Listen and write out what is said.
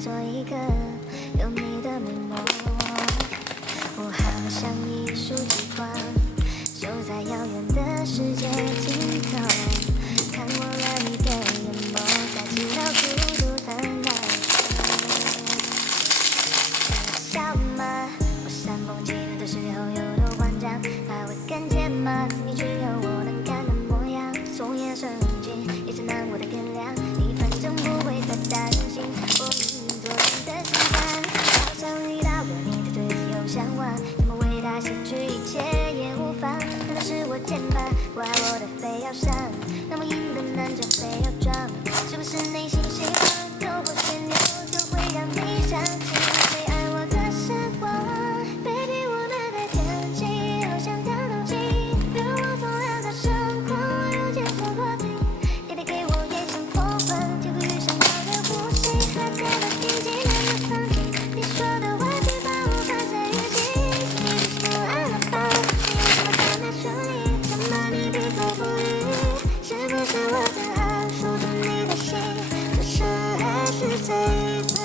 做一个有你的美梦。我好像一束极光，守在遥远的世界尽头，看过了你的眼眸，才知道孤独的难受。笑吗？我煽风疾雨的时候有多慌张，还会看见吗？你只有我能看的模样，从夜深人静一直难过的天亮，你反正不会再担心我昨天的心烦，好像遇到了你才对自由向往，怎么为他失去一切也无妨，可能是我键盘怪我的非要上，那么硬的男人非要装，是不是内心希望透过旋流就会让你想起最爱我的时光。 Baby 我们的天气好像跳楼机，让我疯了的生活有节奏落地，你得给我眼神疯狂，天空遇上我的呼吸，和天的地极难的放弃，你说的话题把我放在日记，是你不是我爱了吧，你有什么还没处理，怎么你闭口不语，是不是我的爱说出你的心，这是还是最笨。